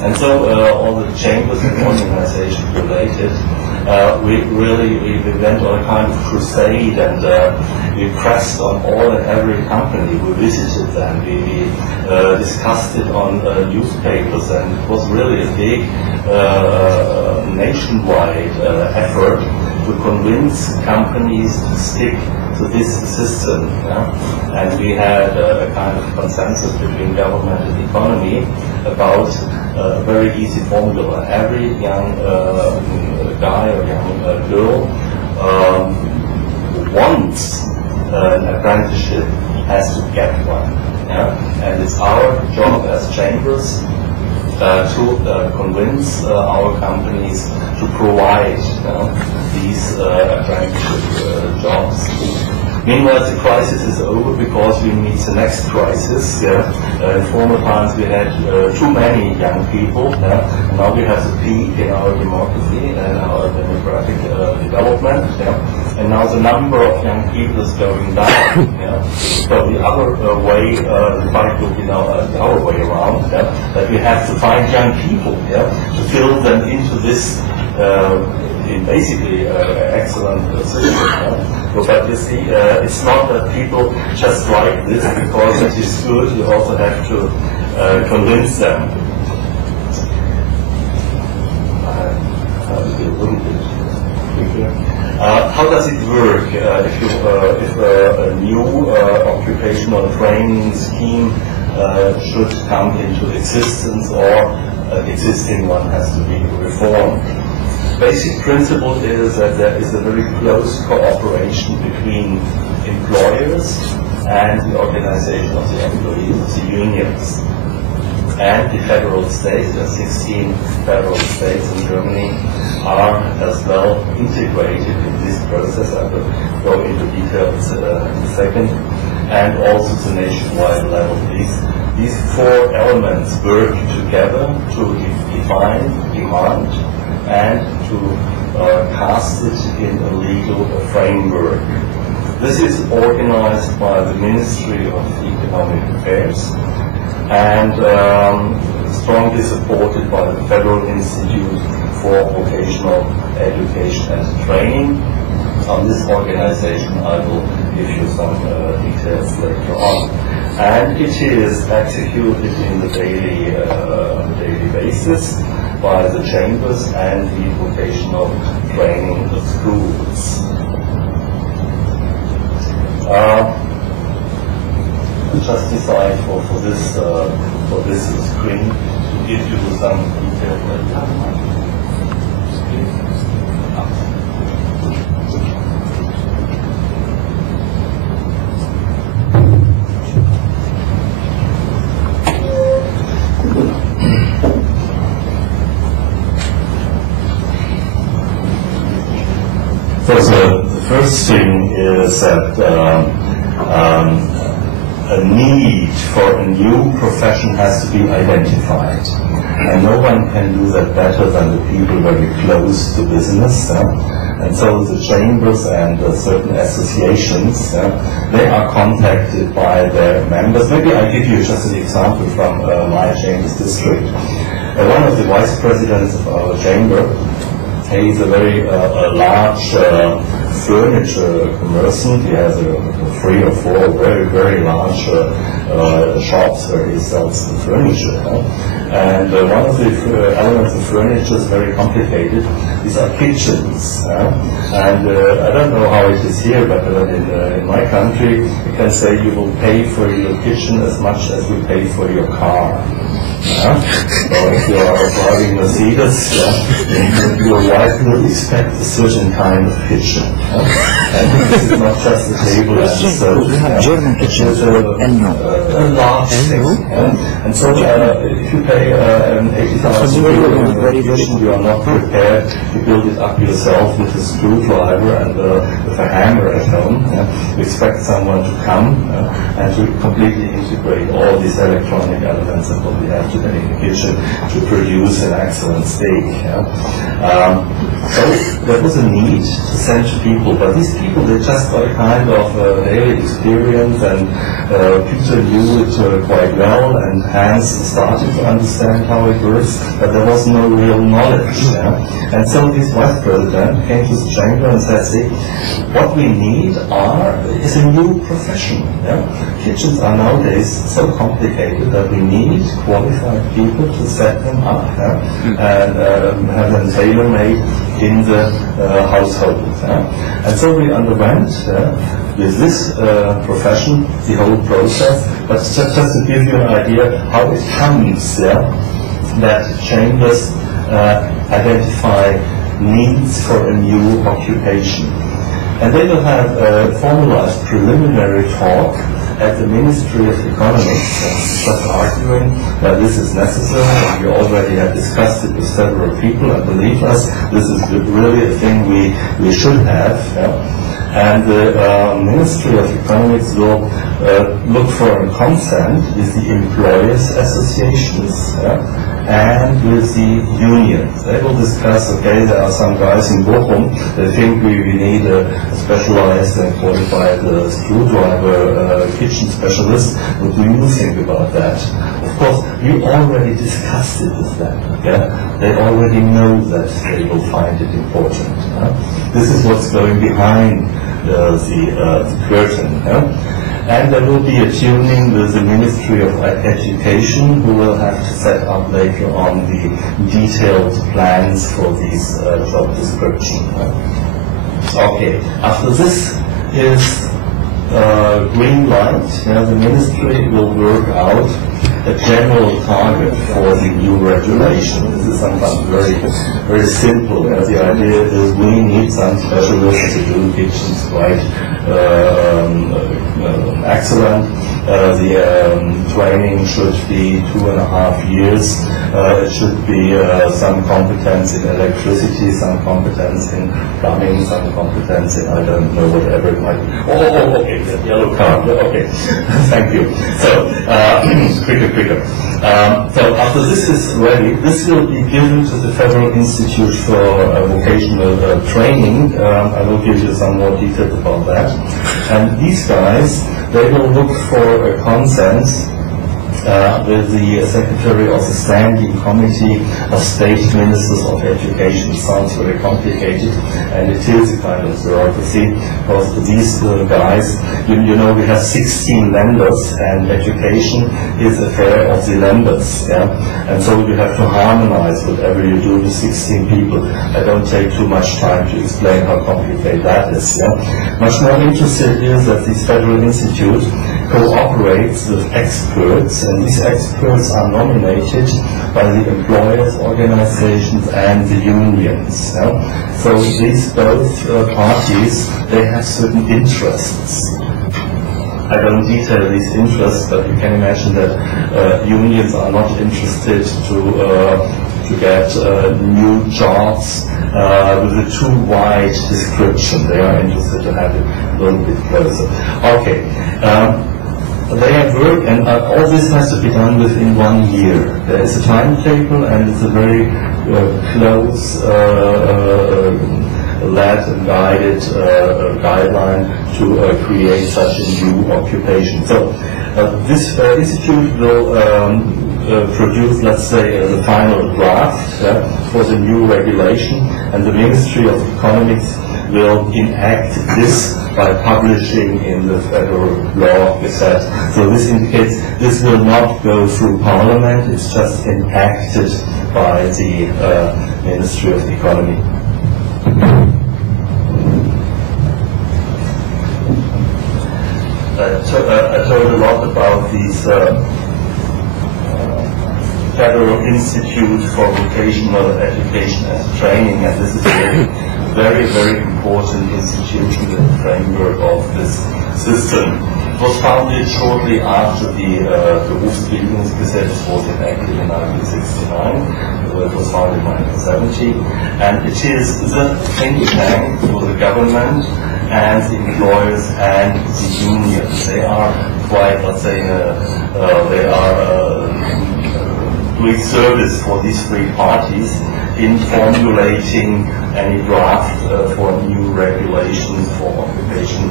And so all the chambers and organizations related, we went on a kind of crusade, and we pressed on all and every company. We visited them. We discussed it on newspapers, and it was really a big nationwide effort to convince companies to stick to this system. And we had a kind of consensus between government and economy about a very easy formula. Every young guy or young girl who wants an apprenticeship has to get one. And it's our job as chambers to convince our companies to provide these apprenticeship jobs. Meanwhile, the crisis is over because we meet the next crisis. In former times we had too many young people. Now we have the peak in our democracy and our demographic development. And now the number of young people is going down. So the other way, the fight will be now the other way around. That we have to find young people to fill them into this basically excellent system. But you see, it's not that people just like this because it is good. You also have to convince them. How does it work if a new occupational training scheme should come into existence, or an existing one has to be reformed? Basic principle is that there is a very close cooperation between employers and the organization of the employees, the unions, and the federal states. There are 16 federal states in Germany are as well integrated in this process. I will go into details in a second. And also the nationwide level. These four elements work together to define demand and to cast it in a legal framework. This is organized by the Ministry of Economic Affairs and strongly supported by the Federal Institute for Vocational Education and Training. On this organization I will give you some details later on. And it is executed in the daily basis by the chambers and the vocational training schools. I just decided for this screen to give you some details. So the first thing is that a need for a new profession has to be identified. And no one can do that better than the people very close to business. And so the chambers and certain associations, they are contacted by their members. Maybe I give you just an example from my chamber's district. One of the vice presidents of our chamber, he is a very large furniture commerciant. He has 3 or 4 very, very large shops where he sells the furniture. And one of the elements of furniture is very complicated. These are kitchens. And I don't know how it is here, but in my country, you can say you will pay for your kitchen as much as we pay for your car. So if you are driving Mercedes, your wife will expect a certain kind of kitchen. And this is not just a table and a sofa. It is a large thing. And so if you pay 80,000 euro for a kitchen, you are not prepared to build it up yourself with a screwdriver and with a hammer at home. You expect someone to come and to completely integrate all these electronic elements of what we have today in the kitchen to produce an excellent steak. So there was a need to send people people, but these people, they just got a kind of daily experience, and Peter knew it quite well, and Hans started to understand how it works, but there was no real knowledge. And so this vice president came to the chamber and said, see, what we need is a new profession. Kitchens are nowadays so complicated that we need qualified people to set them up and have them tailor-made in the household. And so we underwent with this profession the whole process, but just to give you an idea how it comes that chambers identify needs for a new occupation. And they will have a formalized preliminary talk at the Ministry of Economics, just arguing that this is necessary. We already have discussed it with several people, and believe us, this is really a thing we should have. And the Ministry of Economics will look for a consent with the employers' associations and with the unions. They will discuss, okay, there are some guys in Bochum that think we need a specialized and qualified screwdriver kitchen specialist. What do you think about that? Of course, we already discussed it with them. They already know that they will find it important. This is what's going behind the curtain. And there will be a tuning with the Ministry of Education, who will have to set up later on the detailed plans for these job description. Okay, after this is green light, the Ministry will work out a general target for the new regulation. This is sometimes very simple. The idea is we need some specialists to do kitchens quite excellent. The training should be 2.5 years. It should be some competence in electricity, some competence in plumbing, some competence in, I don't know, whatever it might be. Okay, the yellow card. Okay, thank you. So, quicker. So after this is ready, this will be given to the Federal Institute for Vocational Training. I will give you some more details about that. And these guys, they will look for a consensus with the Secretary of the Standing Committee of State Ministers of Education. It sounds very complicated, and it is a kind of bureaucracy, because these guys, you know, we have 16 lenders, and education is a affair of the lenders, and so you have to harmonize whatever you do with 16 people. I don't take too much time to explain how complicated that is. Much more interesting is that the Federal Institute cooperates with experts, and these experts are nominated by the employers' organizations and the unions. So these both parties, they have certain interests. I don't detail these interests, but you can imagine that unions are not interested to get new jobs with a too wide description. They are interested to have it a little bit closer. Okay. They have work, and all this has to be done within 1 year. There is a timetable, and it's a very close, led and guided guideline to create such a new occupation. So this institute will produce, let's say, the final draft for the new regulation, and the Ministry of Economics will enact this by publishing in the Federal Law Gazette. So this indicates this will not go through Parliament, it's just enacted by the Ministry of Economy. I told a lot about these Federal Institute for Vocational Education and Training, and this is a very important institution in the framework of this system. It was founded shortly after the Berufsbildungsgesetz was enacted in 1969. It was founded in 1970, and it is the think tank for the government and the employers and the unions. They are quite, let's say, they are doing service for these three parties in formulating any draft for new regulations for occupation